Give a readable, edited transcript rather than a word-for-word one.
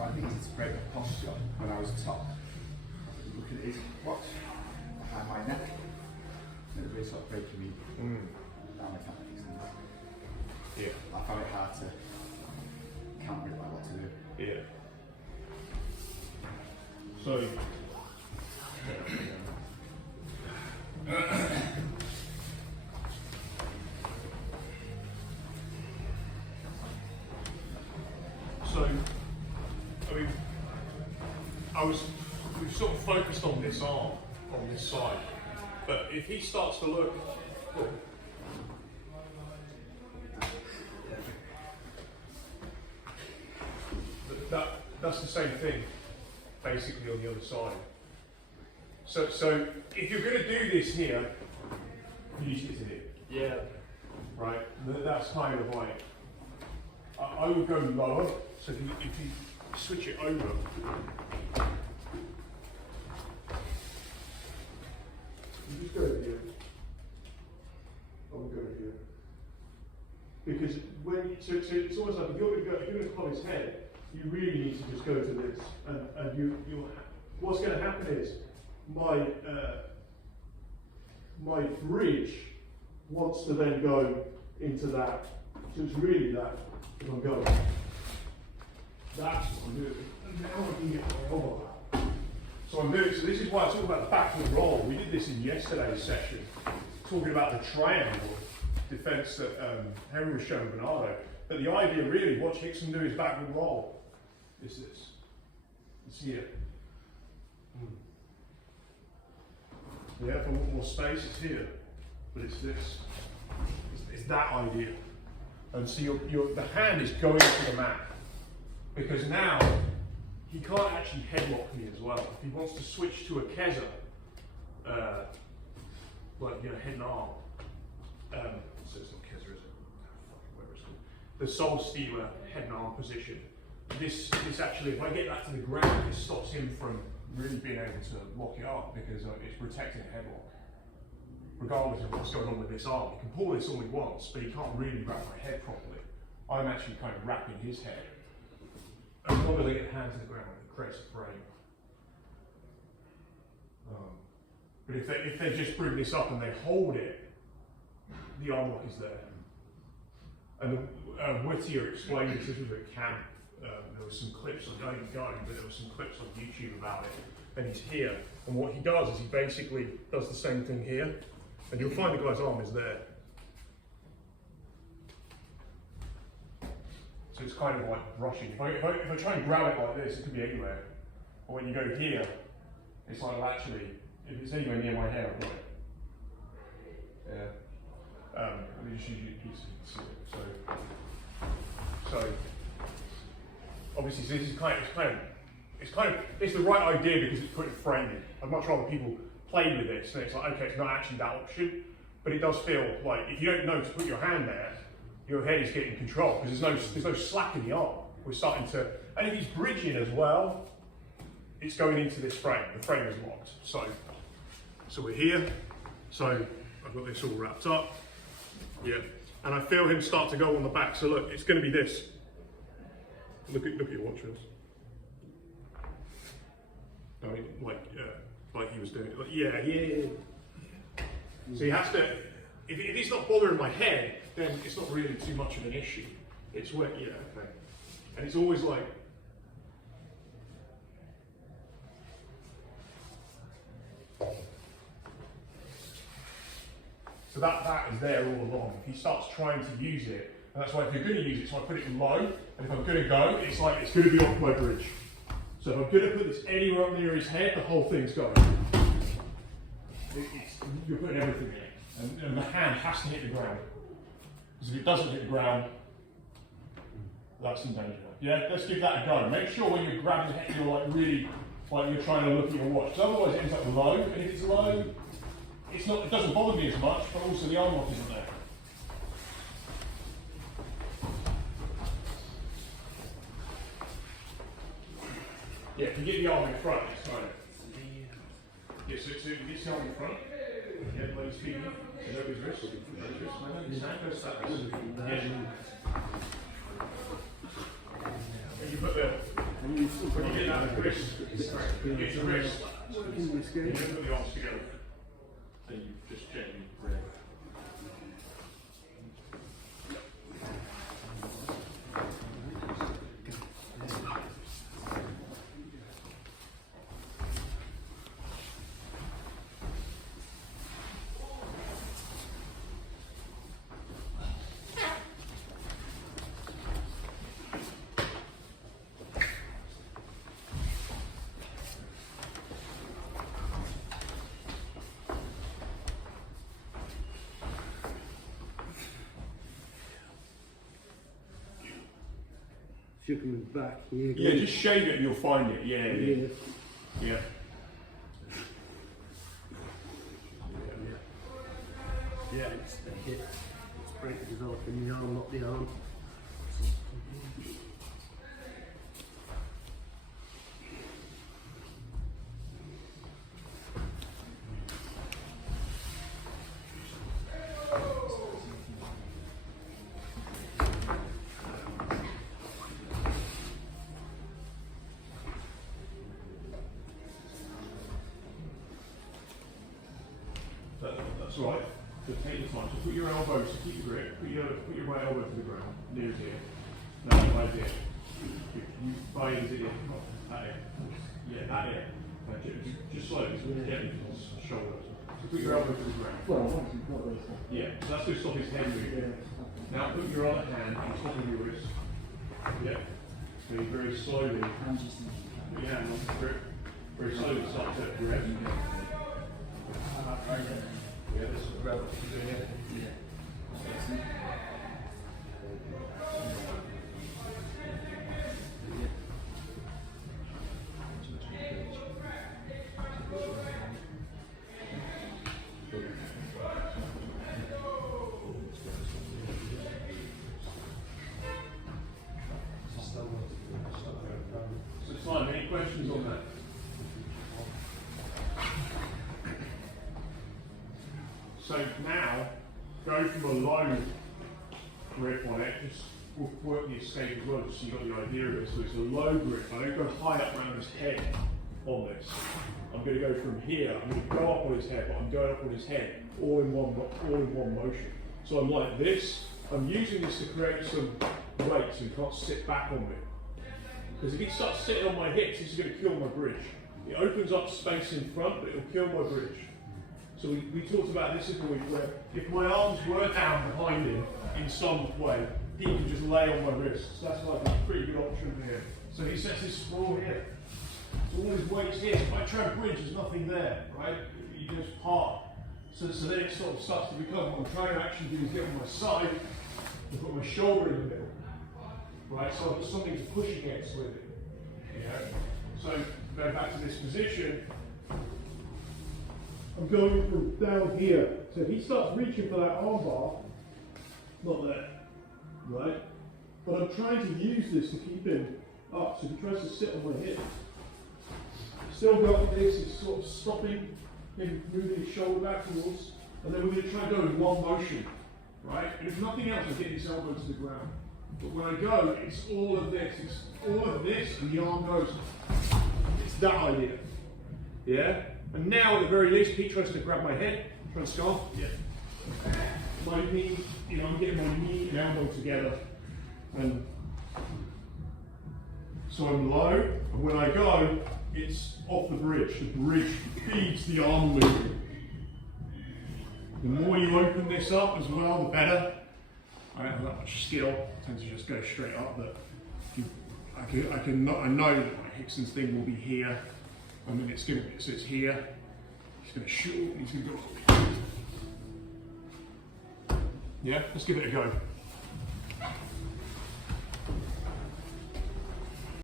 So I think it's a great posture when I was top. Look at his watch behind my neck. It was really sort of breaking me down, if that makes sense. Yeah. I found it hard to counter it, like what to do. Yeah. So, I mean, we've sort of focused on this arm, on this side, but if he starts to look, that's the same thing, basically on the other side. So if you're going to do this here, you need to get to here. Yeah. Right? That's kind of like, I would go lower, so if you switch it over, you just go here. I would go here. Because when so it's almost like if you're going to club his head, you really need to just go to this, and you what's going to happen is my bridge wants to then go into that. So it's really that if I'm going. That's what I'm doing. And now I can get my elbow out. So I'm doing. So this is why I talk about the backward roll. We did this in yesterday's session, talking about the triangle defence that Henry was showing Bernardo. But the idea really, what Hickson do is backward roll. Is this? It's here. Yeah, if I want more space, it's here. But it's this. It's that idea. And so the hand is going to the mat. Because now, he can't actually headlock me as well. If he wants to switch to a Keza, like, head and arm, so it's not Keza, is it? Whatever it's called. The Soul Stealer head and arm position. This actually, if I get that to the ground, it stops him from really being able to lock it up because it's protecting a headlock. Regardless of what's going on with this arm, he can pull this all he wants, but he can't really wrap my head properly. I'm actually kind of wrapping his head. As long as I get the hand to the ground, it creates a frame. But if they just bring this up and they hold it, the arm lock is there. And Whittier explained this was at camp. There were some clips, I don't go, but there were some clips on YouTube about it. And he's here. And what he does is he basically does the same thing here. And you'll find the guy's arm is there. So it's kind of like brushing. If I try and grab it like this, it could be anywhere. But when you go here, it's like, well, actually, if it's anywhere near my hair, I've got it. Yeah. Let me just use you to see it. So obviously, so this is it's the right idea because it's putting framing. I'd much rather people play with this, and it's like, okay, it's not actually that option, but it does feel like if you don't know to put your hand there, your head is getting control because there's no slack in the arm. We're starting to, and if he's bridging as well, it's going into this frame. The frame is locked. So we're here. So I've got this all wrapped up. Yeah, and I feel him start to go on the back. So look, it's going to be this. Look at your watch, Vince. I mean, like he was doing. Like, yeah. So he has to. If he's not bothering my head, then it's not really too much of an issue. It's where, yeah, okay. And it's always like. So that is there all along. If he starts trying to use it, and that's why if you're going to use it, so I put it low, and if I'm going to go, it's like it's going to be off my bridge. So if I'm going to put this anywhere up near his head, the whole thing's going. You're putting everything in it, and the hand has to hit the ground. Because if it doesn't hit the ground, that's in danger. Yeah, let's give that a go. Make sure when you're grabbing the head, you're like really, like you're trying to look at your watch. Because otherwise it ends up low, and if it's low, it's not. It doesn't bother me as much, but also the arm lock isn't there. Yeah, if you get the arm in front, it's fine. Yeah, so this arm in front. Yeah, like his feet. So nobody's wrist. His hand goes that way. Yeah. And you put the. When you get that wrist, you get your wrist, you don't put the arms together. Then you just gently grab. Coming back here. Yeah, just shave it and you'll find it. Yeah. Yeah. Yeah, it's the hip. It's break developing the arm, not the arm. That's right. So take your time. So put your elbows, keep your grip, put your right elbow to the ground, near here. That's the idea. You bind it in. That ear. Yeah, that ear. Just slowly, gently to the shoulder. So put your elbow to the ground. Well, once you've got this. Yeah, so that's going to stop his head moving. Now put your other hand on top of your wrist. Yeah. Very slowly. Put your hand on the grip. Very slowly start to grip. Yeah, this is grab what you're doing here. Yeah. So Simon, any questions on that? So now, go from a low grip on it, just work the escape as well, just so you got the idea of it. So it's a low grip. I don't go high up around his head on this. I'm going to go from here. I'm going to go up on his head, but I'm going up on his head all in one motion. So I'm like this. I'm using this to create some weight, so he can't sit back on me. Because if he starts sitting on my hips, this is going to kill my bridge. It opens up space in front, but it'll kill my bridge. So we talked about this in the week where if my arms were down behind him in some way, he can just lay on my wrist. So that's like a pretty good option for him. So he sets his sprawl here. So all his weight's here. So if I try and bridge, there's nothing there, right? He goes part. So then it sort of starts to become, what I'm trying to actually do is get on my side and put my shoulder in the middle. Right, so I've got something to push against with it. Yeah. So going back to this position, I'm going from down here. So if he starts reaching for that arm bar, not there, right? But I'm trying to use this to keep him up. So if he tries to sit on my hip, still got this, it's sort of stopping him moving his shoulder back towards, and then we're going to try and go in one motion, right? And if nothing else, I get his elbow to the ground. But when I go, it's all of this, and the arm goes. It's that idea, yeah? And now, at the very least, Pete tries to grab my head, try and scarf. Yeah. My knee, I'm getting my knee and elbow together, and so I'm low. And when I go, it's off the bridge. The bridge feeds the arm movement. The more you open this up as well, the better. I don't have that much skill. I tend to just go straight up, but I know that my Hickson's thing will be here. I mean, it's here. He's going to shoot. He's going to go. Yeah, let's give it a go.